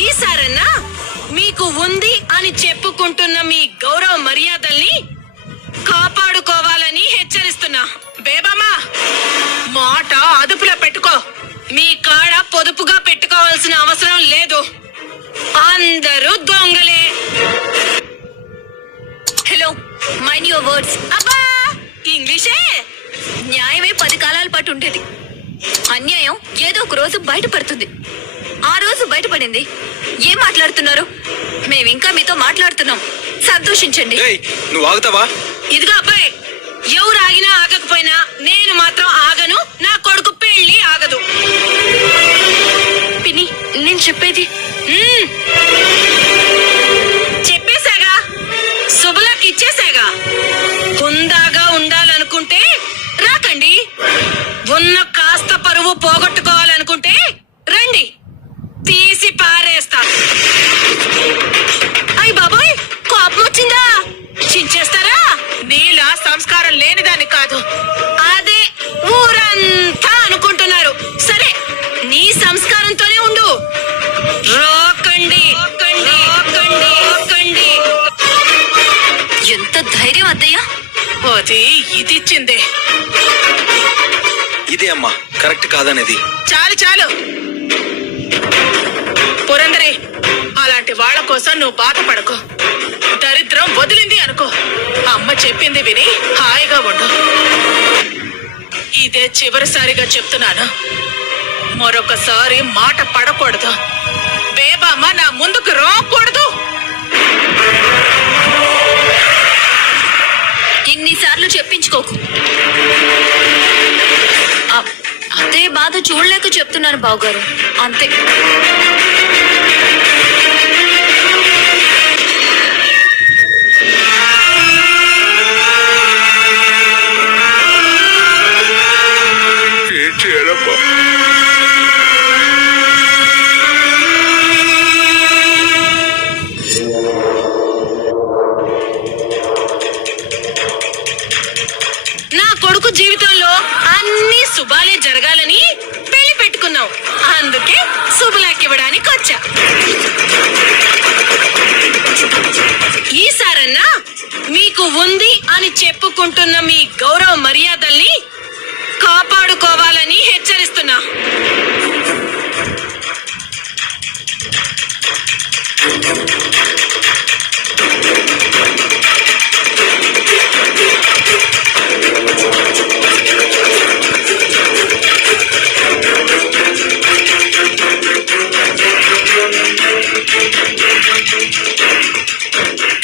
ఈసారన్నా మీకు ఉంది అని చెప్పుకుంటున్న మీ గౌరవ మర్యాదల్ని కాపాడుకోవాలని హెచ్చరిస్తున్నా. బేబమ్మా, మాట అదుపులో పెట్టుకో. మీ కాడ పొదుపుగా పెట్టుకోవాల్సిన అవసరం లేదు. అందరూ దొంగలే. Hello, mind your words. అబ్బా, ఇంగ్లీషే. న్యాయమే 10 కాలాల పాటు ఉండేది. అన్యాయం ఏదో ఒక రోజు బయటపడుతుంది. ఆ రోజు బయటపడింది. ఏం మాట్లాడుతున్నారు? మేమింకా మీతో మాట్లాడుతున్నాం. సంతోషించండి. నువ్వు ఆగుతావా? ఇదిగో అబ్బాయి, ఎవరు ఆగినా ఆగకపోయినా నేను మాత్రం ఆగను. నా కొడుకు పెళ్లి ఆగదు. పిన్ని, నేను చెప్పేది చెప్పేశాగా, శుభలకి ఇచ్చేశాగా. హుందాగా ఉండాలనుకుంటే రాకండి. ఉన్న కాస్త పరువు పోగొట్టుకోవాలనుకుంటే రండి, తీసి పారేస్తా. అయ్ బాబోయ్, కోపం వచ్చిందా? చించేస్తారా? నీలా సంస్కారం లేనిదాన్ని కాదు, అదే ఊరంతా అనుకుంటున్నారు. సరే, నీ సంస్కారంతోనే ఉండు. రాకండి, రాకండి, రాకండి, రాకండి. ఎంత ధైర్యం అత్తయ్య! అది ఇదిచ్చిందే. ఇదే అమ్మా కరెక్ట్ కాదనేది. చాలు చాలు పురందరే, అలాంటి వాళ్ళ కోసం నువ్వు బాధపడకు. దరిద్రం వదిలింది అనుకో. అమ్మ చెప్పింది విని హాయిగా ఉండు. ఇదే చివరిసారిగా చెప్తున్నాను, మరొకసారి మాట పడకూడదు. బేబమ్మ నా ముందుకు రాకూడదు. ఇన్నిసార్లు చెప్పించుకోకు. అత్తయ్య బాధ చూడలేక చెప్తున్నాను బావగారు, అంతే. ఏం చేయాలమ్మా? నా కొడుకు జీవితంలో అన్ని శుభాలే జరగాలని పెళ్లి పెట్టుకున్నావు. అందుకే శుభలాకి ఇవ్వడానికి వచ్చా. ఈసారన్నా మీకు ఉంది అని చెప్పుకుంటున్న మీ గౌరవ మర్యాదల్ని కాపాడుకోవాలని హెచ్చరిస్తున్నా.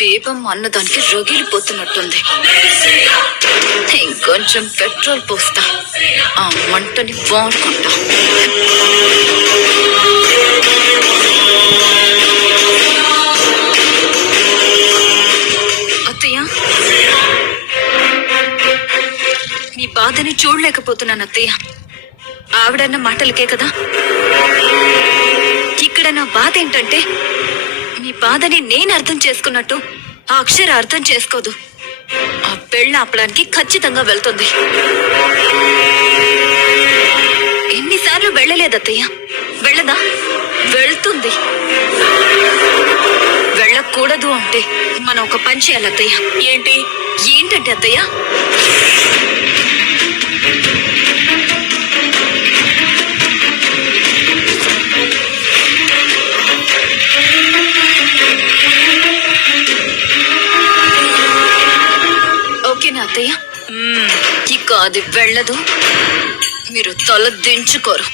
దీపం అన్నదానికి రగిలిపోతున్నట్టుంది. ఇంకొంచెం పెట్రోల్ పోస్తా, ఆ మంటని వాడుకుంటా. అత్తయ్య, మీ బాధని చూడలేకపోతున్నాను అత్తయ్య. ఆవిడన్న మాటలకే కదా. ఇక్కడ నా బాధ ఏంటంటే, మీ బాధని నేను అర్థం చేసుకున్నట్టు ఆ అక్షర అర్థం చేసుకోదు. ఆ పెళ్ళి ఆపడానికి ఖచ్చితంగా వెళ్తుంది. ఎన్నిసార్లు వెళ్ళలేదత్తయ్య, వెళ్ళదా? వెళ్తుంది. వెళ్ళకూడదు అంటే మనం ఒక పని చేయాలి అత్తయ్య. ఏంటంటే అత్తయ్య? ఓకేనా అత్తయ్య? ఇక అది వెళ్ళదు, మీరు తల దించుకోరు.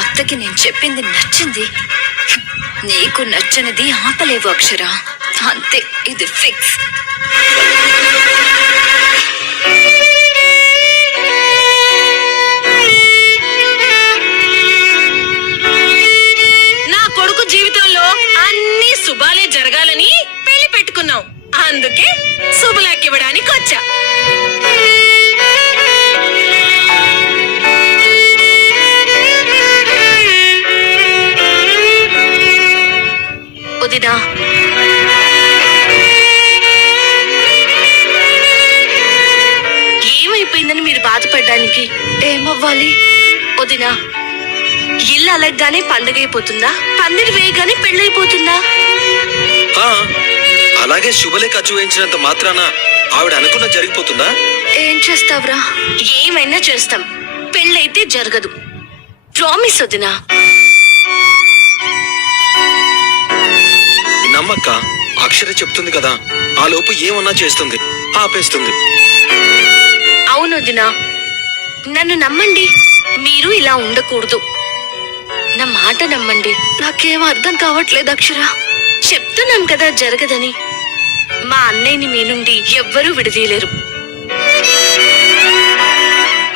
అత్తకి నేను చెప్పింది నచ్చింది, నీకు నచ్చనిది ఆపలేవు అక్షర. అంతే, ఇది ఫిక్స్. నా కొడుకు జీవితంలో అన్ని శుభాలే జరగాలని పెళ్లి పెట్టుకున్నావు. అందుకే శుభలాకి ఇవ్వడానికి వచ్చా. వదినా, బాగుపడ్డానికి ఏమవ్వాలి? వదినా, ఇల్లు అలగ్గానే పండగైపోతుందా? పందిరి వేయగానే పెళ్ళైపోతుందా? ఆ, అలాగే శుభలేఖ అచ్చు వేయించినంత మాత్రాన ఆవిడ అనుకున్న జరిగిపోతుందా? ఏం చేస్తావురా? ఏమైనా చేస్తాం, పెళ్ళైతే జరగదు. ప్రామిస్ వదినా. నమ్మక్క, అక్షర చెప్తుంది కదా, ఆ లోపు ఏమన్నా చేస్తుంది, ఆపేస్తుంది. అవును వదినా, నన్ను నమ్మండి. మీరు ఇలా ఉండకూడదు. నా మాట నమ్మండి. నాకేం అర్థం కావట్లేదు అక్షర. చెప్తున్నాం కదా జరగదని. మా అన్నయ్యని మీ నుండి ఎవ్వరూ విడదీయలేరు.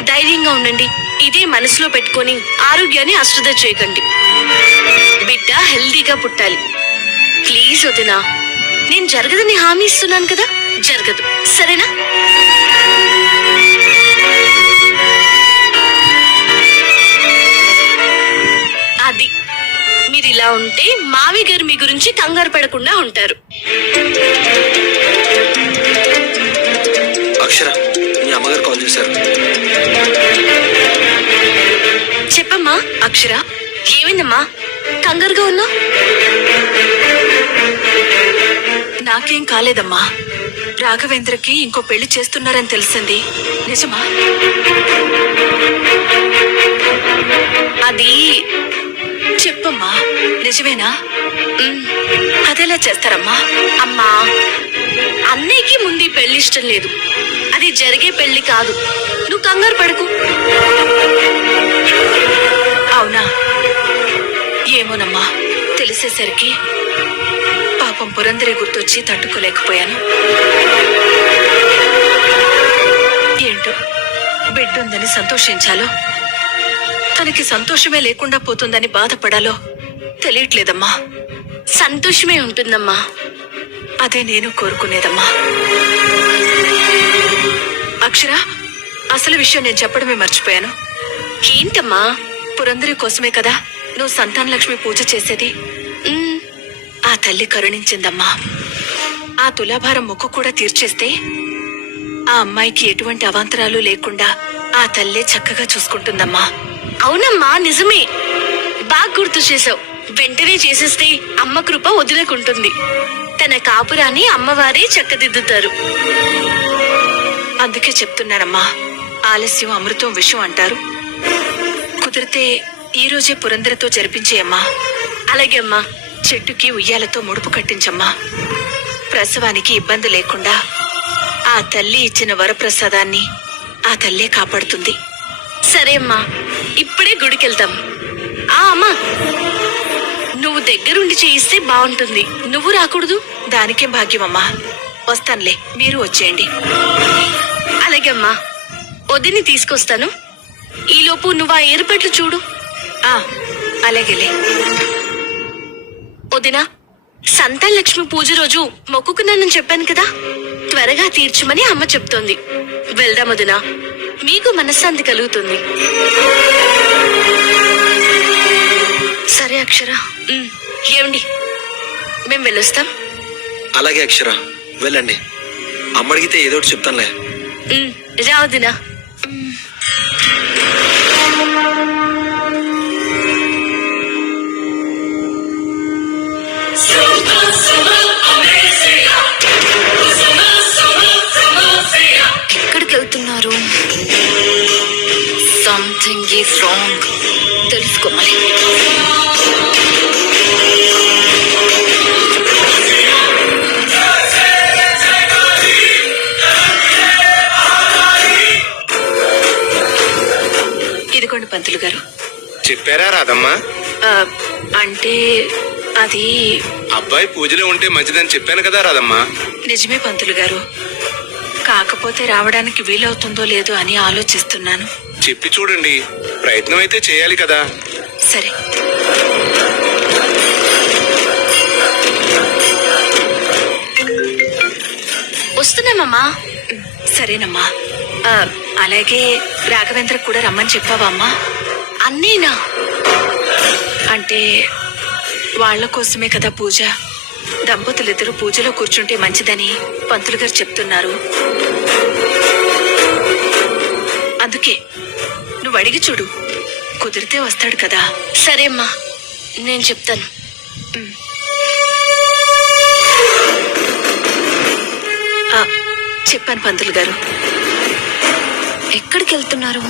ధైర్యంగా ఉండండి. ఇదే మనసులో పెట్టుకొని ఆరోగ్యాన్ని అశ్రద్ధ చేయకండి. బిడ్డ హెల్దీగా పుట్టాలి. ప్లీజ్ వదినా, నేను జరగదని హామీ ఇస్తున్నాను కదా, జరగదు. సరేనా? అది మీరు ఇలా ఉంటే మావి గారు మీ గురించి కంగారు పడకుండా ఉంటారు. అక్షర, మీ అమ్మగారు కాల్ చేశారు. చెప్పమ్మా. అక్షర, ఏమైందమ్మా కంగారుగా ఉన్నా? నాకేం కాలేదమ్మా. రాఘవేంద్రకి ఇంకో పెళ్లి చేస్తున్నారని తెలిసింది. నిజమా? అది చెప్పమ్మా, నిజమేనా? ఉమ్, అదెలా చేస్తారమ్మా? అమ్మా, అన్నయ్యకి ముందు ఈ పెళ్లి ఇష్టం లేదు. అది జరిగే పెళ్లి కాదు. నువ్వు కంగారు పడకు. అవునా? ఏమోనమ్మా, తెలిసేసరికి పాపం పురందరి గుర్తొచ్చి తట్టుకోలేకపోయాను. ఏంటో, బిడ్డుందని సంతోషించాలో, తనకి సంతోషమే లేకుండా పోతుందని బాధపడాలో తెలియట్లేదమ్మా. సంతోషమే ఉంటుందమ్మా. అదే నేను కోరుకునేదమ్మా. అక్షర, అసలు విషయం నేను చెప్పడమే మర్చిపోయాను. ఏంటమ్మా? పురందరి కోసమే కదా నువ్వు సంతాన లక్ష్మి పూజ చేసేది. ఉమ్, ఆ తల్లి కరుణించిందమ్మా. ఆ తులాభారం మొక్కు కూడా తీర్చేస్తే ఆ అమ్మాయికి ఎటువంటి అవాంతరాలు లేకుండా ఆ తల్లే చక్కగా చూసుకుంటుందమ్మా. అవునమ్మా, నిజమే. బాగా గుర్తు చేసావు. వెంటనే చేసేస్తే అమ్మ కృప వదిలేకుంటుంది. తన కాపురాన్ని అమ్మవారే చక్కదిద్దుతారు. అందుకే చెప్తున్నానమ్మా, ఆలస్యం అమృతం విషయం అంటారు. కుదిరితే ఈ రోజే పురందరితో జరిపించేయమ్మా. అలాగే అమ్మా. చెట్టుకి ఉయ్యాలతో ముడుపు కట్టించమ్మా. ప్రసవానికి ఇబ్బంది లేకుండా ఆ తల్లి ఇచ్చిన వరప్రసాదాన్ని ఆ తల్లే కాపాడుతుంది. సరే అమ్మా, ఇప్పుడే గుడికెళ్తాం. అమ్మా, నువ్వు దగ్గరుండి చేయిస్తే బాగుంటుంది. నువ్వు రాకూడదు? దానికేం భాగ్యమమ్మా. వస్తానులే, మీరు వచ్చేయండి. అలాగే అమ్మా. వదిని తీసుకొస్తాను. ఈలోపు నువ్వు ఆ ఏర్పాట్లు చూడు. ఆ, అలాగేలే. వదినా, సంతాన లక్ష్మి పూజ రోజు మొక్కుకున్నానని చెప్పాను కదా, త్వరగా తీర్చమని అమ్మ చెప్తోంది. వెళ్దాం వదినా, మీకు మనశ్శాంతి కలుగుతుంది. సరే అక్షర. ఏమండి, మేం వెళ్ళొస్తాం. అలాగే అక్షర, వెళ్ళండి. అమ్మడిగితే ఏదో ఒకటి చెప్తానులే. రా వదినా. ఎక్కడికి వెళ్తున్నారు? Something is wrong. తెలుసుకోమని. ఇదిగోండి పంతులు గారు. చెప్పారా రాదమ్మా? అంటే అది అబ్బాయి పూజలో ఉంటే మంచిదని చెప్పాను కదా రాదమ్మా. నిజమే పంతులు గారు. కాకపోతే రావడానికి వీలవుతుందో లేదో అని ఆలోచిస్తున్నాను. చెప్పి చూడండి, ప్రయత్నం అయితే చేయాలి కదా. సరే. వస్తున్నామమ్మా. సరేనమ్మా. అలాగే రాఘవేంద్ర కూడా రమ్మని చెప్పావా అమ్మా? అన్నేనా? అంటే వాళ్ల కోసమే కదా పూజ. దంపతులిద్దరూ పూజలో కూర్చుంటే మంచిదని పంతులు గారు చెప్తున్నారు. అందుకే అందుకే నువ్వు అడిగి చూడు, కుదిరితే వస్తాడు కదా. సరే అమ్మా, నేను చెప్తాను. ఆ, చెప్పాను పంతులు గారు. ఎక్కడికి వెళ్తున్నారు?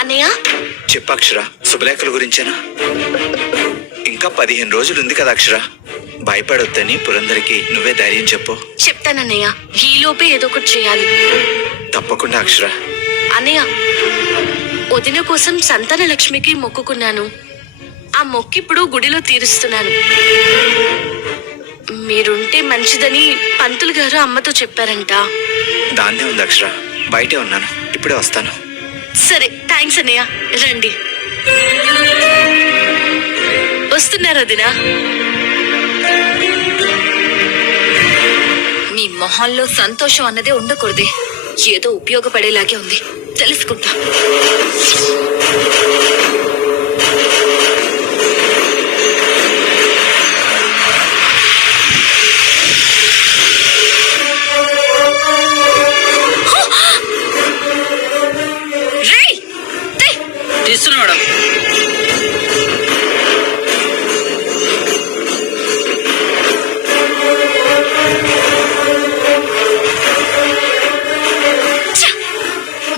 అన్నయ్య, చెప్పక్షర, శుభలేఖల గురించేనా? ఇంకా 15 రోజులుంది కదా అక్షర. భయపడొద్దని పురందరికి నువ్వే ధైర్యం చెప్పు. చెప్తానన్నయ్య. ఈలోపే ఏదో ఒకటి చేయాలి. తప్పకుండా అక్షర. అన్నయ్య, వదిన కోసం సంతాన లక్ష్మికి మొక్కుకున్నాను. ఆ మొక్కిప్పుడు గుడిలో తీరుస్తున్నాను. మీరుంటే మంచిదని పంతులు గారు అమ్మతో చెప్పారంట. దాన్నే ఉంది అక్షర, బయటే ఉన్నాను, ఇప్పుడే వస్తాను. సరే, థ్యాంక్స్ అన్నయ్య. రండి. వస్తున్నారు వదినా. మీ మొహంలో సంతోషం అన్నదే ఉండకూడదే. ఏదో ఉపయోగపడేలాగే ఉంది, తెలుసుకుంటా. తీస్తున్నా మేడం.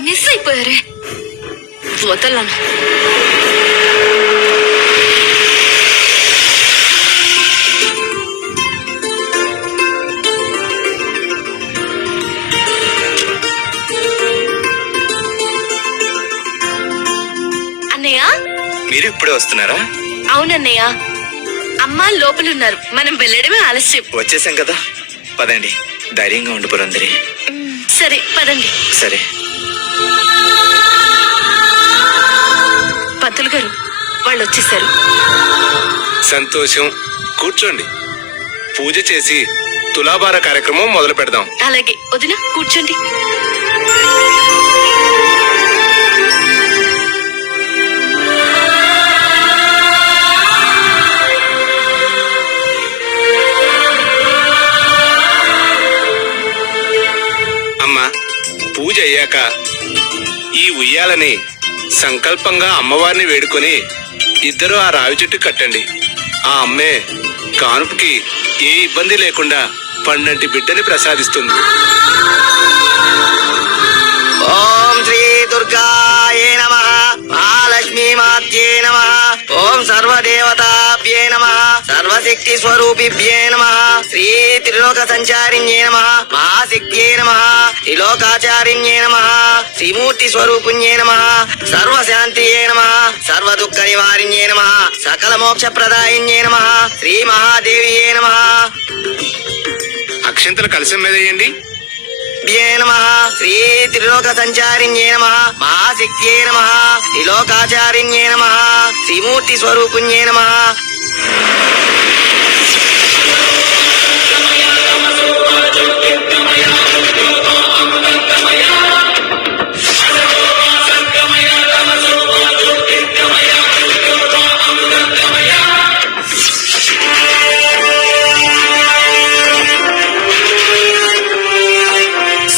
మిస్ అయిపోయారే. వదలను. అన్నయ్య, మీరు ఇప్పుడే వస్తున్నారా? అవునన్నయ్య. అమ్మ లోపలున్నారు, మనం వెళ్ళడమే ఆలస్యం. వచ్చేసాం కదా, పదండి. ధైర్యంగా ఉండు పురందరి. సరే పదండి. సరే. పంతులు గారు, వాళ్ళు వచ్చేసారు. సంతోషం. కూర్చోండి. పూజ చేసి తులాభార కార్యక్రమం మొదలు పెడదాం. అలాగే వదిన, కూర్చోండి. అమ్మా, పూజ అయ్యాక ఈ ఉయ్యాలని సంకల్పంగా అమ్మవారిని వేడుకొని ఇద్దరు ఆ రావి చెట్టు కట్టండి. ఆ అమ్మే కానుపుకి ఏ ఇబ్బంది లేకుండా పండంటి బిడ్డని ప్రసాదిస్తుంది. ఓం శ్రీ దుర్గాయే నమః. మహాలక్ష్మీ మాత్యే నమః. ఓం సర్వదేవతాభ్యే నమః. సర్వశక్తి స్వరూపిభ్యే నమః. శ్రీ త్రిలోక సంచారిణ్యే నమః. మహాశక్త్యే నమః. త్రిలోకాచారిణ్యే నమః. శ్రీమూర్తి స్వరూపిణ్యే నమః. సర్వశాంతియే నమః. సర్వ దుఃఖ నివారిణ్యే నమః. సకల మోక్ష ప్రదాయిన్యే నమః. శ్రీ మహాదేవియే నమః. అక్షంతలు కలశం మీద వేయండి. నమః. శ్రీ త్రిలోక సంచారిణ్యే నమః. మహాశక్త్యే నమః. త్రిలోకాచారిణ్యే నమః. శ్రీమూర్తి స్వరూపిణ్యే నమః.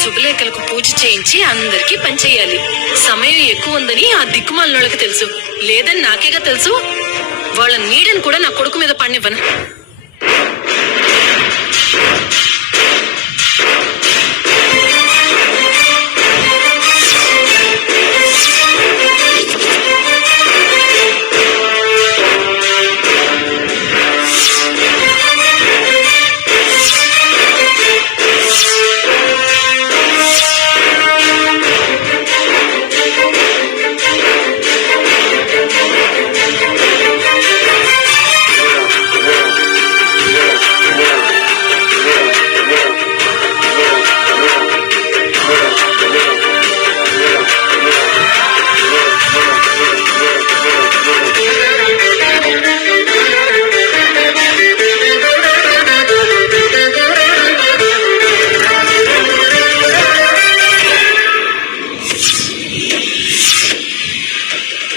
శుభలేఖలకు పూజ చేయించి అందరికీ పనిచేయాలి. సమయం ఎక్కువ ఉందని ఆ దిక్కుమాలినోళ్ళకి తెలుసు, లేదని నాకేగా తెలుసు. వాళ్ళ నీడని కూడా నా కొడుకు మీద పడినివ్వను.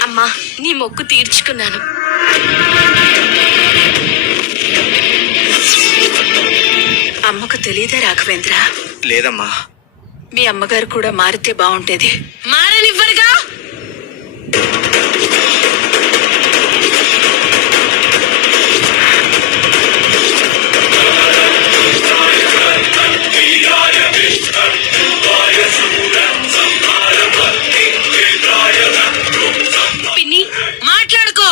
అమ్మా, నీ మొక్కు తీర్చుకున్నాను. అమ్మకు తెలియదా రాఘవేంద్ర? లేదమ్మా. మీ అమ్మగారు కూడా మారితే బాగుంటేది. మారనివ్వరుగా. పిన్ని మాట్లాడుకో.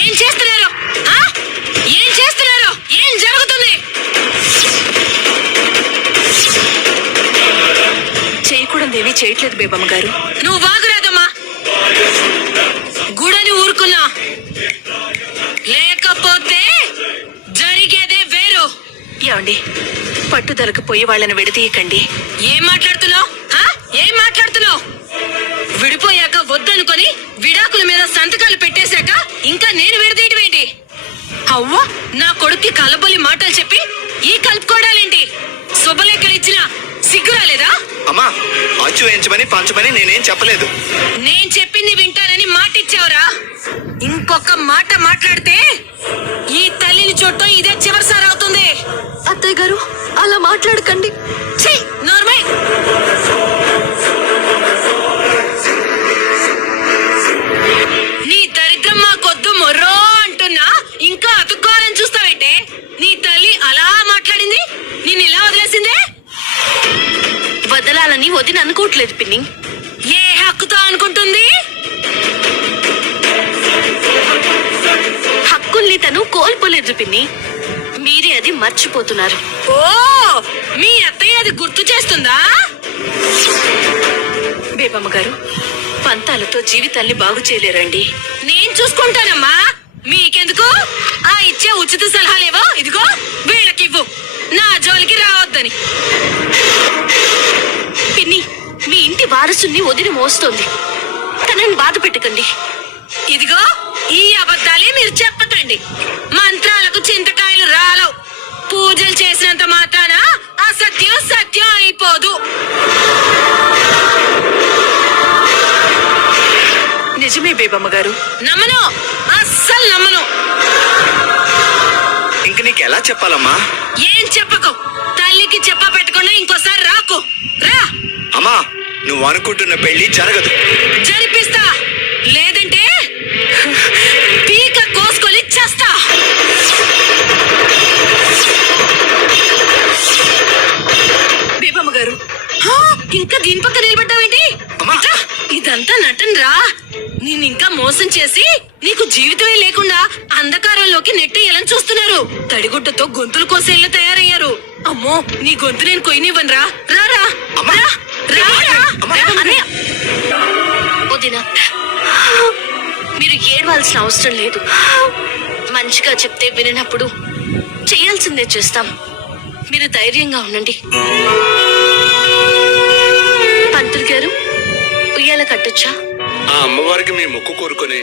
ఏం చేస్తున్నారు? ఆ? ఏం చేస్తున్నారు? ఏం జరుగుతుంది? చేయకూడదేమీ చేయట్లేదు బేబమ్మ గారు. నువ్వు వాగురాదమ్మా. గుడని ఊరుకున్నా, లేకపోతే జరిగేదే వేరు. ఏమండి, పట్టుదలకు పోయి వాళ్ళని విడదీయకండి. ఏం మాట్లాడుతున్నావు? ఏం మాట్లాడుతున్నావు? విడిపోయాక వద్దనుకొని విడాకుల మీద సంతకాలు పెట్టేశాక ఇంకా నేను విడదీయటం ఏంటి? అవ్వ, నా కొడుక్కి కలబొలి మాటలు చెప్పి ఈ కలుపుకోవడాలేంటి? శుభలేఖలు ఇచ్చిన సిగ్గురాలేదా? అమ్మా, అచ్చు వేయించమని పంచమని నేనేం చెప్పలేదు. నేను చెప్పింది వింటానని మాటిచ్చావురా. ఇంకొక మాట మాట్లాడితే ఈ తల్లిని చూడటం ఇదే చివరిసారి అవుతుంది. అత్తయ్య గారు అలా మాట్లాడకండి. ఛీ, నోర్మై. నీ దరిద్రం మాకొద్దు మొర్రో అంటున్నా ఇంకా అతుక్కోవాలని చూస్తావేంటే? నీ తల్లి అలా మాట్లాడింది, నేను ఇలా వదిలేసిందే? వదలాలని వదిన అనుకోవట్లేదు పిన్ని. ఏ హక్కుతో అనుకుంటుంది? హక్కుల్ని తను కోల్పోలేదు పిన్ని, మీరే అది మర్చిపోతున్నారు. ఓ, మీ అత్తయ్య అది గుర్తు చేస్తుందా? బేబమ్మ గారు, పంతాలతో జీవితాల్ని బాగు చేయలేరండి. నేను చూసుకుంటానమ్మా. మీకెందుకు? ఆ ఇచ్చే ఉచిత సలహాలేవో ఇదిగో వీళ్ళకివ్వు, నా జోలికి రావద్దని. పిన్ని, మీ ఇంటి వారసుని వదిలి మోస్తోంది, తనని బాధ పెట్టకండి. ఇదిగో ఈ అబద్ధాలే మీరు చెప్పకండి. మంత్రాలకు చింతకాయలు రాలవు. పూజలు చేసినంత మాత్రాన అసత్యం సత్యం అయిపోదు. నిజమే బేబమ్మ గారు. నమ్మను, అస్సలు నమ్మను. ఇంక నీకు ఎలా చెప్పాలమ్మా? ఏం చెప్పకు. తల్లికి చెప్ప పెట్టకుండా ఇంకోసారి రాకు. రా. అమ్మా, నువ్వు అనుకుంటున్న పెళ్లి జరగదు. జరిపిస్తా, లేదంటే పీక కోసుకొని చేస్తా. బేబమ్మ గారు, ఇంకా దీని పక్క నిలబడ్డావేంటి? అమ్మా. ఇట్రా, ఇదంతా నటన రా. నేను ఇంకా మోసం చేసి నీకు జీవితమే లేకుండా అంధకారంలోకి నెట్టేయాలని చూస్తున్నారు. తడిగుడ్డతో గొంతులు కోసేలా తయారయ్యారు. అమ్మో, నీ గొంతు నేను కొయ్యనివ్వను రా. రారా, అమ్మా. అన్నయ్య, వదిన, మీరు ఏడవాల్సిన అవసరం లేదు. మంచిగా చెప్తే వినప్పుడు చేయాల్సిందే చేస్తాం. మీరు ధైర్యంగా ఉండండి. పంతులు గారు, ఉయ్యాల కట్టొచ్చా? ఆ అమ్మవారికి మీ మొక్కు కోరుకొని